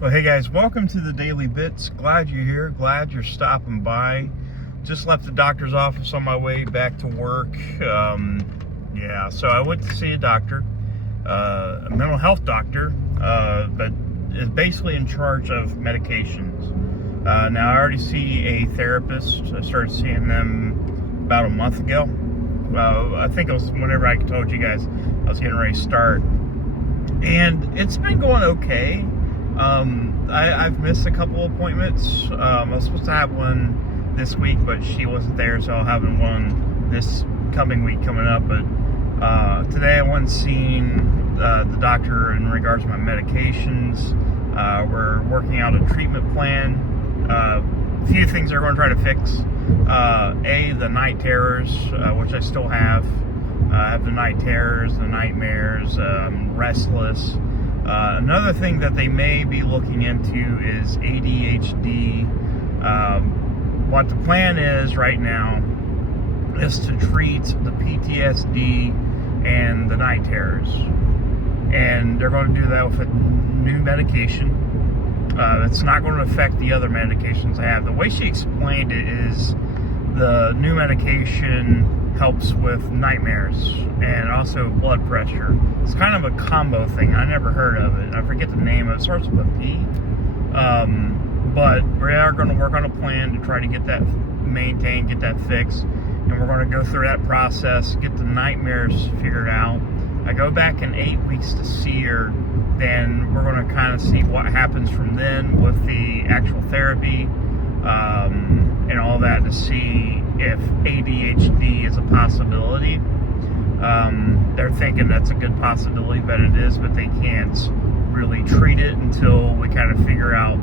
Well, hey guys, welcome to the Daily Bits. Glad you're here. Glad you're stopping by. Just left the doctor's office on my way back to work. So I went to see a doctor, a mental health doctor, but is basically in charge of medications. Now I already see a therapist. I started seeing them about a month ago. I think it was whenever I told you guys I was getting ready to start. And it's been going okay. I've missed a couple appointments. I was supposed to have one this week, but she wasn't there, so I'll have one this coming week coming up. But today I went and seen the doctor in regards to my medications. We're working out a treatment plan. A few things they're going to try to fix. The night terrors, which I still have. I have the night terrors, the nightmares, restless. Another thing that they may be looking into is ADHD. What the plan is right now is to treat the PTSD and the night terrors. And they're going to do that with a new medication. It's not going to affect the other medications I have. The way she explained it is the new medication helps with nightmares and also blood pressure. It's kind of a combo thing. I never heard of it. I forget the name of it. It starts with a P. But we are going to work on a plan to try to get that maintained, get that fixed. And we're going to go through that process, get the nightmares figured out. I go back in 8 weeks to see her. Then we're going to kind of see what happens from then with the actual therapy and all that to see if ADHD is a possibility. They're thinking that's a good possibility, but it is, but they can't really treat it until we kind of figure out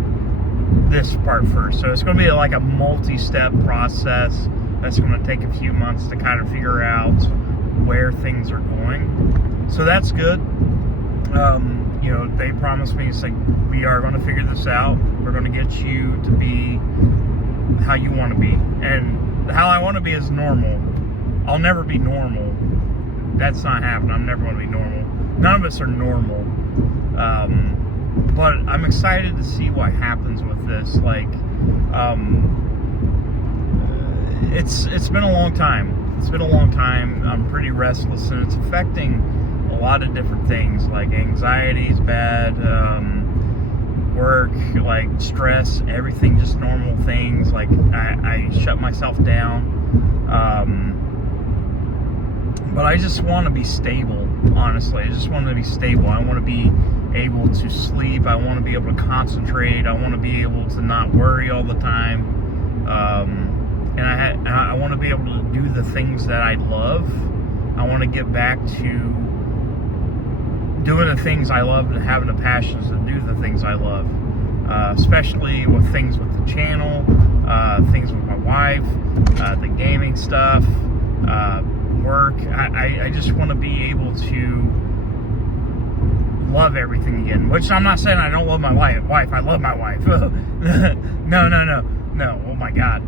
this part first. So it's going to be like a multi-step process that's going to take a few months to kind of figure out where things are going. So that's good. They promised me, it's like, we are going to figure this out. We're going to get you to be how you want to be. And how I want to be is normal. I'll never be normal. That's not happening. I'm never going to be normal. None of us are normal. But I'm excited to see what happens with this. It's been a long time. It's been a long time. I'm pretty restless, and it's affecting a lot of different things. Like anxiety is bad, work, like stress, everything, just normal things. Like I shut myself down. But I just want to be stable, honestly. I just want to be stable. I want to be able to sleep. I want to be able to concentrate. I want to be able to not worry all the time. And I want to be able to do the things that I love. I want to get back to doing the things I love and having the passions to do the things I love. Especially with things with the channel, things with my wife, the gaming stuff, work. I just want to be able to love everything again, which I'm not saying I don't love my wife. I love my wife. No. Oh my God.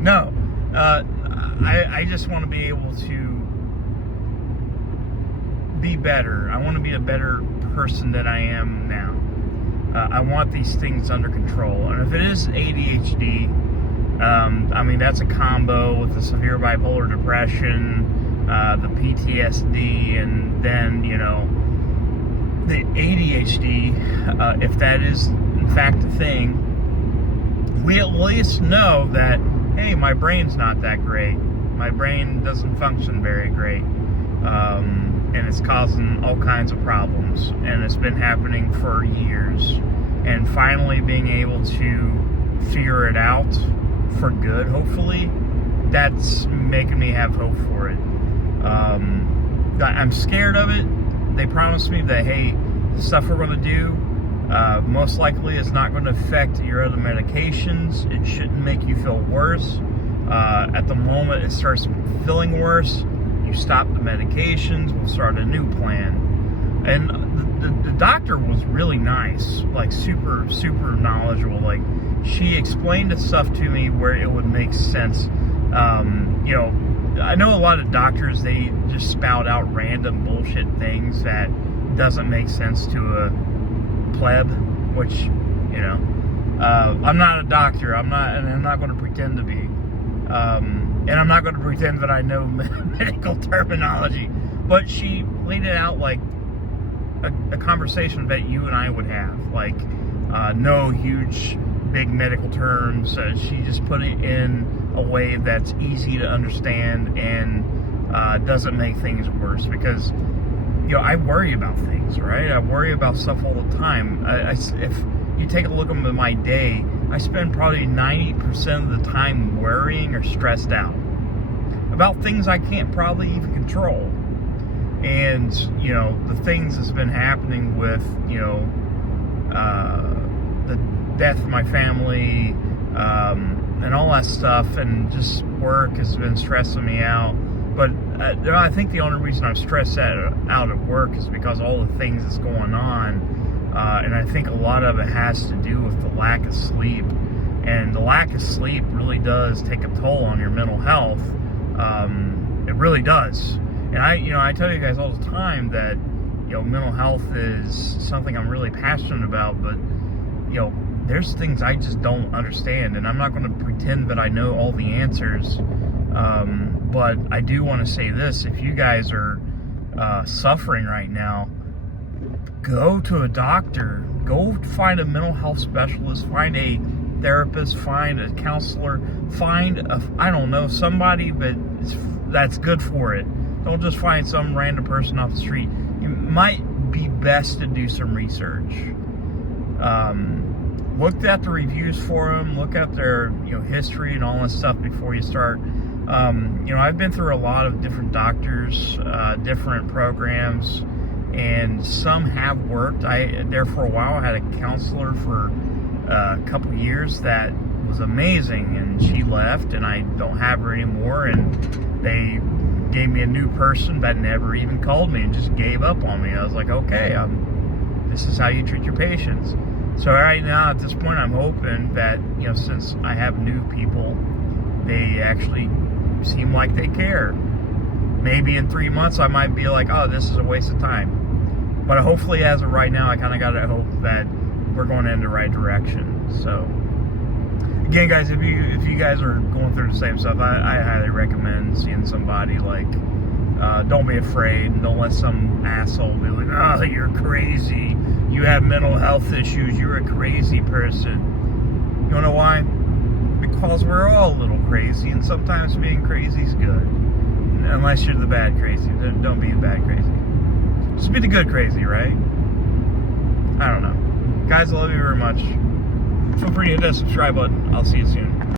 No. I just want to be able to be better. I want to be a better person than I am now. I want these things under control. And if it is ADHD, that's a combo with the severe bipolar depression, the PTSD, and then, the ADHD, if that is in fact a thing, we at least know that, hey, my brain's not that great. My brain doesn't function very great. And it's causing all kinds of problems. And it's been happening for years. And finally being able to figure it out for good, hopefully, that's making me have hope for it. I'm scared of it. They promised me that, hey, the stuff we're going to do most likely is not going to affect your other medications. It shouldn't make you feel worse. At the moment it starts feeling worse, you stop the medications, we'll start a new plan. And the doctor was really nice, like super knowledgeable. Like, she explained the stuff to me where it would make sense. I know a lot of doctors, they just spout out random bullshit things that doesn't make sense to a pleb. which, you know, I'm not a doctor. I'm not going to pretend to be. And I'm not going to pretend that I know medical terminology. But she laid it out like a conversation that you and I would have. Like, no huge, big medical terms. She just put it in a way that's easy to understand and doesn't make things worse. Because, you know, I worry about things, right? I worry about stuff all the time. If you take a look at my day, I spend probably 90% of the time worrying or stressed out about things I can't probably even control. And, you know, the things that's been happening with, you know, the death of my family, and all that stuff, and just work has been stressing me out. But I think the only reason I'm stressed out at work is because all the things that's going on. And I think a lot of it has to do with the lack of sleep. And the lack of sleep really does take a toll on your mental health. It really does. And I tell you guys all the time that, you know, mental health is something I'm really passionate about, but, you know, there's things I just don't understand, and I'm not going to pretend that I know all the answers. But I do want to say this: if you guys are suffering right now, go to a doctor. Go find a mental health specialist. Find a therapist. Find a counselor. Find somebody that's good for it. Don't just find some random person off the street. It might be best to do some research. Look at the reviews for them. Look at their, you know, history and all that stuff before you start. You know, I've been through a lot of different doctors, different programs, and some have worked. There for a while, I had a counselor for a couple years that was amazing, and she left, and I don't have her anymore, and they gave me a new person that never even called me and just gave up on me. I was like, okay, this is how you treat your patients. So right now, at this point, I'm hoping that, you know, since I have new people, they actually seem like they care. Maybe in 3 months, I might be like, oh, this is a waste of time. But hopefully, as of right now, I kind of got to hope that we're going in the right direction. So, again, guys, if you guys are going through the same stuff, I highly recommend seeing somebody. Like, don't be afraid. Don't let some asshole be like, oh, you're crazy. You have mental health issues. You're a crazy person. You know why? Because we're all a little crazy, and sometimes being crazy is good. Unless you're the bad crazy. Don't be the bad crazy. Just be the good crazy, right? I don't know. Guys, I love you very much. Feel free to hit that subscribe button. I'll see you soon.